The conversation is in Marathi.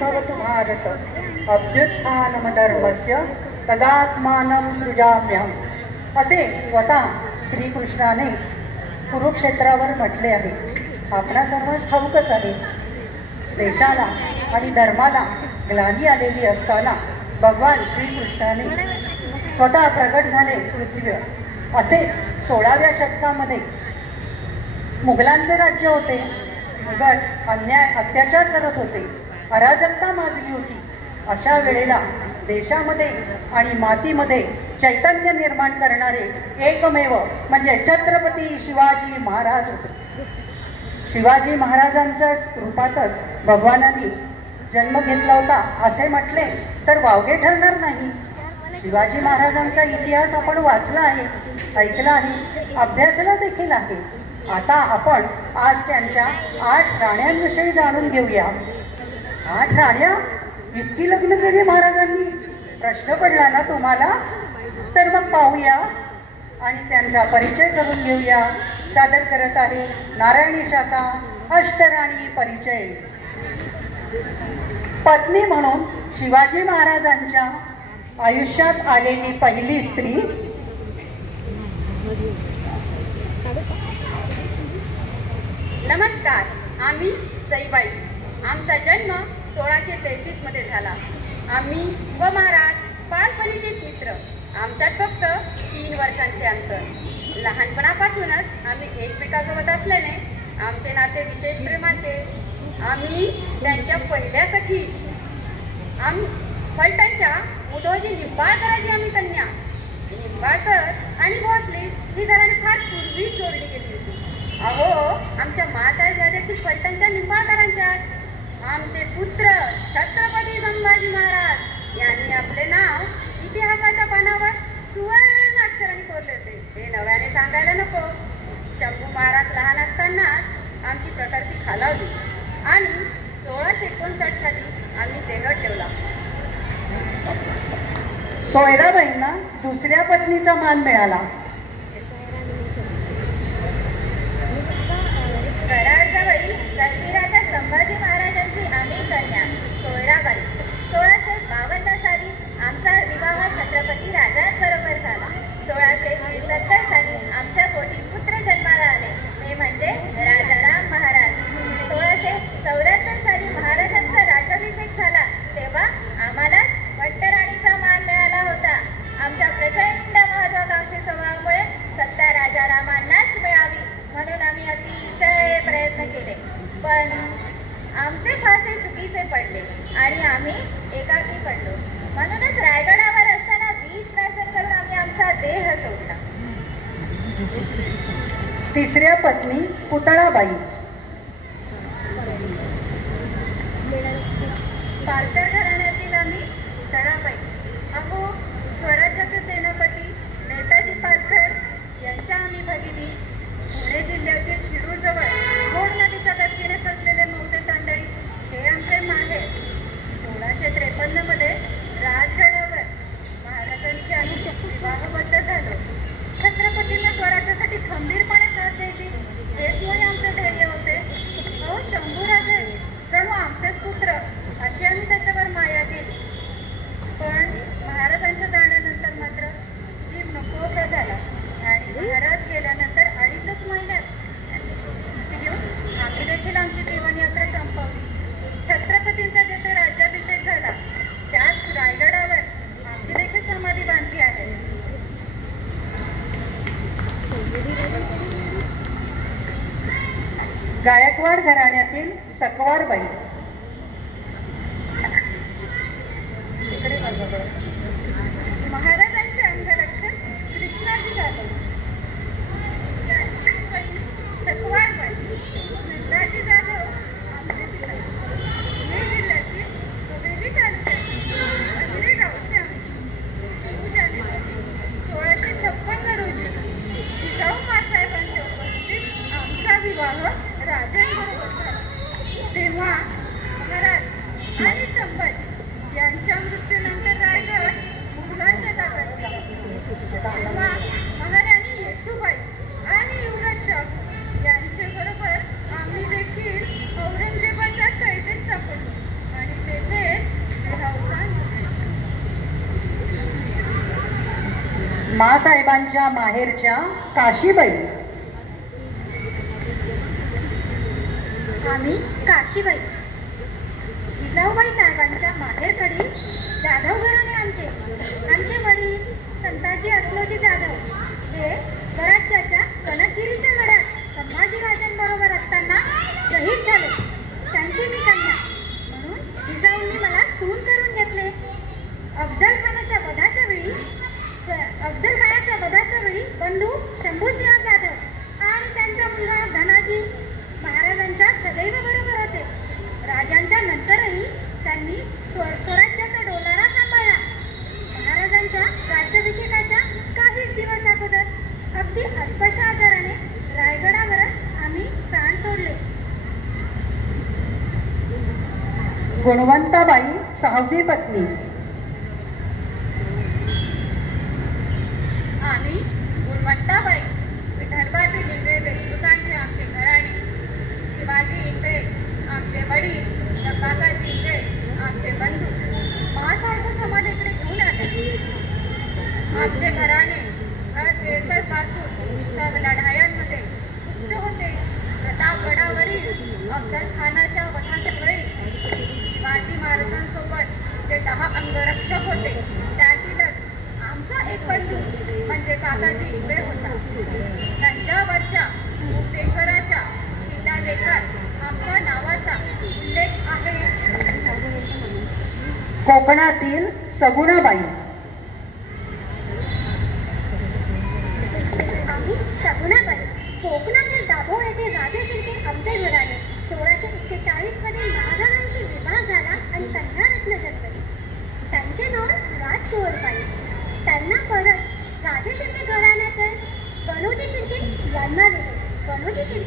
भवतु भारत अभ्युत्थानमधर्मस्य तदात्मानं सृजाम्यहम् असे स्वतः श्रीकृष्णाने कुरुक्षेत्रावर म्हटले आहे. आपणा सर्वांस ठाऊकच आहे, देशाला आणि धर्माला ग्लानी आलेली असताना भगवान श्रीकृष्णाने स्वतः प्रगट झाले पृथ्वीवर. असेच 16व्या शतकामध्ये मुघलांचे राज्य होते. मुघल अन्याय अत्याचार करत होते, अराजकता माजली होती. अशा वेळेला देशामध्ये आणि मातीमध्ये चैतन्य निर्माण करणारे एकमेव म्हणजे छत्रपती शिवाजी महाराज होते. शिवाजी महाराजांच्या रूपातच भगवानांनी जन्म घेतला होता असे म्हटले तर वावगे ठरणार नाही. शिवाजी महाराजांचा इतिहास आपण वाचला आहे, ऐकला आहे, अभ्यासला देखील आहे. आता आपण आज त्यांच्या 8 राण्यांविषयी जाणून घेऊया. 8 राण्या? इतकी लग्न केली महाराजांनी? प्रश्न पडला ना तुम्हाला? तर मग पाहूया आणि त्यांचा परिचय करून घेऊया. सादर करत आहे नारायणी शाखा अष्टराणी परिचय. पत्नी म्हणून शिवाजी महाराजांच्या आयुष्यात आलेली पहिली स्त्री नमस्कार, आम्ही सईबाई. आमचा जन्म 1633 मध्ये झाला. आम्ही व महाराज बालपणीचेच मित्र. आमच्यात फक्त 3 वर्षांचे अंतर. लहानपणापासूनच आम्ही एकमेकांसोबत असल्याने आमचे नाते विशेष प्रेमाचे. आम्ही त्यांच्या पहिल्या सखी. फलटणच्या मुधोजी निंबाळकराची आम्ही कन्या. निंबाळकर आणि भोसले ही घराने फार पूर्वीच जोडली गेली होती. अहो, आमच्या माता ह्या देखील फलटणच्या निंबाळकरांच्या. आमचे पुत्र छत्रपती संभाजी महाराज यांनी आपले नाव इतिहासाच्या पानावर सुवर्ण अक्षरांनी कोरले होते. ते नव्याने सांगायला नको. शंभू महाराज लहान असताना आमची प्रकृती खालावली आणि 1659 साली आम्ही देह ठेवला. सोयराबाईंना दुसऱ्या पत्नीचा मान मिळाला. कराडजवळील गंभीराच्या संभाजी महाराजांची आम्ही कन्या सोयराबाई. 1652 साली आमचा विवाह छत्रपती राजांबरोबर झाला. 1670 साली आमच्या पोटी पुत्र जन्माला आले, ते म्हणजे राजाराम महाराज. 1674 साली महाराजांचा राज्याभिषेक झाला, तेव्हा आम्हाला भट्टराणीचा मान मिळाला होता. आमच्या प्रचंड महत्वाकांक्षी स्वभावामुळे सत्ता राजारामांनाच मिळावी म्हणून आम्ही अतिशय प्रयत्न केले, पण आमचे फासे चुकीचे पडले आणि आम्ही एकाकी पडलो. म्हणूनच रायगडावर असताना विष प्राशन करून आम्ही आमचा देह सोडला. तिसऱ्या पत्नी पुतळाबाई. पालकर घराण्यातील आम्ही पुतळाबाई. अहो, स्वराज्याचे सेनापती नेताजी पालकर यांच्या आम्ही भगिनी. पुणे जिल्ह्यातील शिरूरजवळ घोड नदीच्या दक्षिणेस असलेले मौजे तांडळी हे आमचे माहेर. 1653 मध्ये राजगडावर महाराजांशी आम्ही विवाहबद्ध झालो. छत्रपतींना स्वराज्यासाठी खंबीरपणे साथ द्यायची हेच मुळे आमचे ध्येय होते. अहो, शंभूराजे जणू आमचेच पुत्र अशी आम्ही त्याच्यावर माया केली. पण महाराजांच्या जाण्यानंतर मात्र जीव नकोसा झाला आणि महाराज गेल्यानंतर 2.5 महिन्यात घेऊन आम्ही देखील आमची जीवनयात्रा संपवली. छत्रपतींचा जेथे राज्याभिषेक झाला त्याच रायगडावर आमची देखील समाधी बांधली आहे. गायकवाड घराण्यातील सकवारबाई. महाराजांचे अंगरक्षक कृष्णाजी जाधव, सकवारबाई. नंदाजी जाधव आमचे पिता. पुणे जिल्ह्यातील हवेली तालुक्यातील अहिरे गावचे आम्ही. 1656 रोजी जिजाऊ मासाहेबांच्या उपस्थितीत आमचा विवाह राजांबरोबर झाला. तेव्हा महाराज आणि संभाजी यांच्या मृत्यूनंतर रायगड मुघलांच्या ताब्यात गेला. तेव्हा महाराणी येसूबाई आणि युवराज शाहू यांच्याबरोबर आम्ही देखील औरंगजेबाच्या कैदेत सापडलो आणि तेथे मासाहेबांच्या माहेरच्या काशीबाई. आम्ही काशीबाई. जिजाऊबाई साहेबांच्या माहेरकडील जाधव घराणे आमचे वडील संताजी अस्लोजी जाधव हे स्वराज्याच्या कनकगिरीच्या लढ्यात संभाजीराजांबरोबर असताना शहीद झाले. त्यांची मी कन्या म्हणून जिजाऊंनी मला सून करून घेतले. अफजल खानाच्या वधाच्या वेळी बंधू शंभूसिंह जाधव आणि त्यांचा मुलगा धनाजी महाराजांच्या सदैव बरोबर होते. राजांच्या नंतरही त्यांनी स्वराज्याचा डोलारा सांभाळला. महाराजांच्या राज्याभिषेकाच्या काहीच दिवस अगोदर अगदी अल्पशा आजाराने रायगडावरच आम्ही प्राण सोडले. गुणवंताबाई 6वी पत्नी. आम्ही गुणवंताबाई विदर्भातील इंग्रज देशमुखांचे आमचे घराणे. शिवाजी इंगळे आमचे वडील, काकाजी इंगळे आमचे बंधू महासाहेब समाधीकडे घेऊन आले. आमचे घराणे केसर पासून सब लढायांमध्ये उच्च होते. प्रतापगडावरील अफजल खानाच्या वधाच्या वेळी शिवाजी महाराजांसोबत जे 10 अंगरक्षक होते त्यातीलच आमचा एक बंधू म्हणजे काकाजी इंगळे होता. त्यांच्यावरच्या मुक्तेश्वराच्या शिलालेखात आमच्या नावाचा उल्लेख आहे. कोकणातील सगुणाबाई. आम्ही सगुणाबाई. कोकणातील दाभोळ येथे राजे शिर्के आमचे घराणे. 1641 मध्ये महाराजांशी विवाह झाला आणि कन्यारत्न जन्मली. त्यांचे नाव राजकुंवरबाई. त्यांना परत राजे शिर्के घराण्याचे बनोजी शिर्के यांना दिले. बनोजी शिर्के